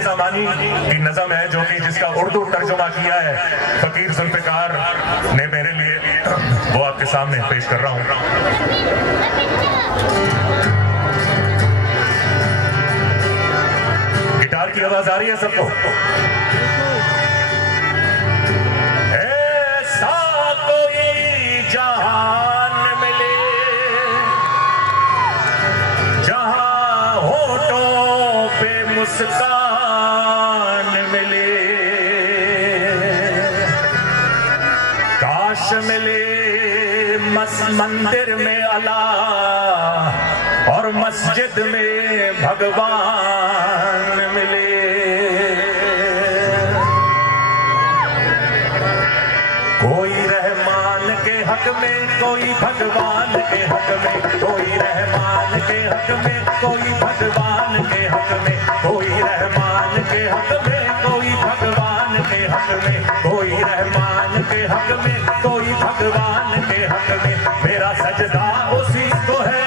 ज़मानी की नज़म है जो कि जिसका उर्दू तर्जुमा किया है फकीर जुल्फ़िकार ने मेरे लिए, वो आपके सामने पेश कर रहा हूँ। गिटार की आवाज आ रही है सबको? ऐसा कोई जहान मिले जहां होठों पे मुस्कान मिले, काश मिले मंदिर में अल्लाह और मस्जिद में भगवान मिले। कोई रहमान के हक में, कोई भगवान के हक में, कोई रहमान के हक में, कोई भगवान के हक में, कोई रहमान के हक में, कोई भगवान के हक में, कोई रहमान के हक में, कोई भगवान के हक में। मेरा सजदा उसी को है,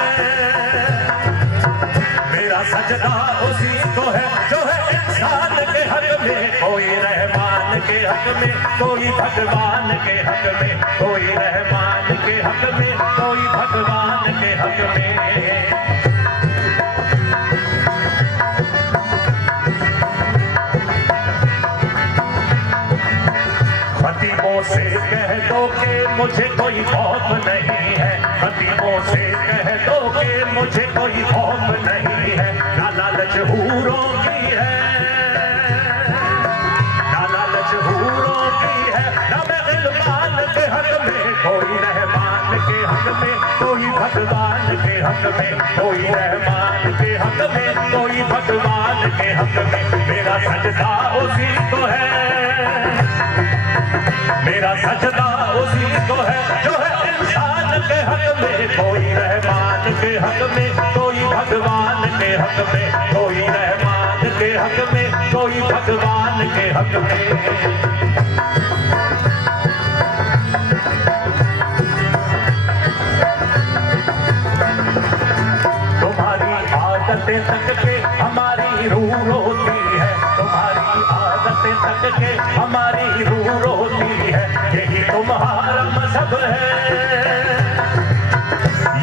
मेरा सजदा उसी को है जो है इंसान के हक में, कोई रहमान के हक में, कोई भगवान के हक में, कोई रहमान के हक में, कोई भगवान के हक में। खतीबों से कह दो कि मुझे कोई खौफ नहीं है, खतीबों से कह दो कि मुझे कोई खौफ नहीं है। ना लालच हूरों की है, ना लालच हूरों की है, ना मैं गिलमान के हक में, कोई रहमान के हक में, कोई भगवान के हक में, कोई रहमान के हक में, कोई भगवान के हक में। मेरा सजदा उसी को है, मेरा सजदा उसी को है जो है इंसान के हक में, कोई रहमान के हक में, कोई भगवान के हक में, कोई रहमान के हक में, कोई भगवान के हक में। तुम्हारी आदतें तक के हमारी रूह रोती है, तुम्हारी आदतें तक के हमारी रूह रोती है। यही तुम्हारा मजहब है,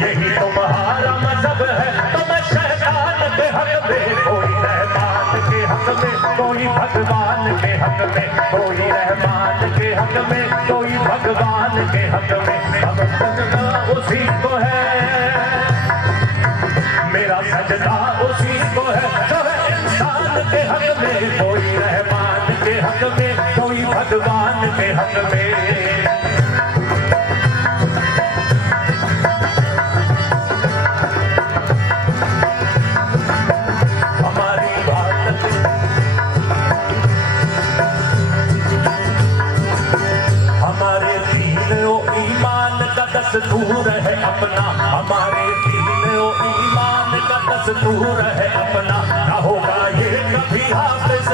यही तुम्हारा मजहब है। तो मैं शैतान के हक में, कोई रहमान के हक में, कोई भगवान के हक में, कोई रहमान के हक में, कोई भगवान के हक में। अब सजदा उसी को है, मेरा सजदा उसी को है जो है इंसान के हक में, कोई रहमान के हक में, कोई भगवान के हक में। हमारी बात हमारे दीन ओ ईमान का दस्तूर है अपना, हमारे दीन ओ ईमान का दस्तूर है अपना। ना होगा ये कभी हाफिज,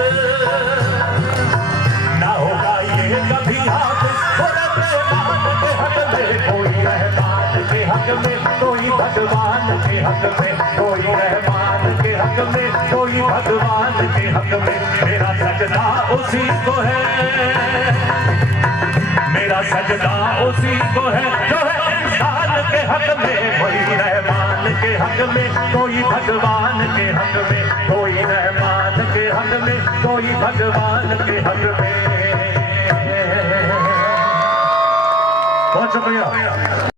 ना होगा ये कभी हाफिज, रहमान के हक में, कोई रहमान के हक में, कोई भगवान के हक में, कोई रहमान के हक में, कोई भगवान के हक में। मेरा सजदा उसी को है, मेरा सजदा उसी को है जो है इंसान के हक में, कोई रहमान के हक में, कोई भगवान के हक में, कोई रहमान के हक में, कोई भगवान के हक में। बहुत शुक्रिया।